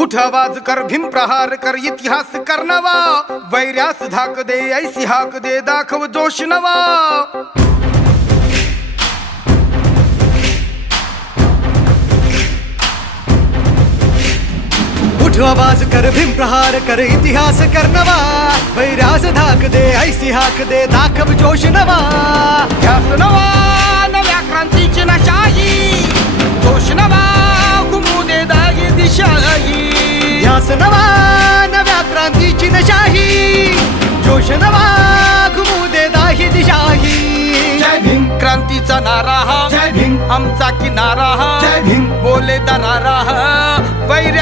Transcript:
उठ आवाज कर भीम प्रहार कर इतिहास कर नवा वैर्यास धाक दे ऐसी हाक दे दाखव जोश नवा उठ आवाज कर भीम प्रहार कर इतिहास कर नवा वैरास धाक दे ऐसी हाक दे दाखव जोश नवा ध्यास नवा नव्या क्रांतीची नशाही जोश नवा घुमू दे दागी दिशाही ध्यास नवा नव्या क्रांतीची नशाही जोश नवा घुमू दे दाही दिशाही जय भीम क्रांतीचा नारा हा जय भीम आमचा किनारा हा जय भीम बोले दरारा हा वैर्या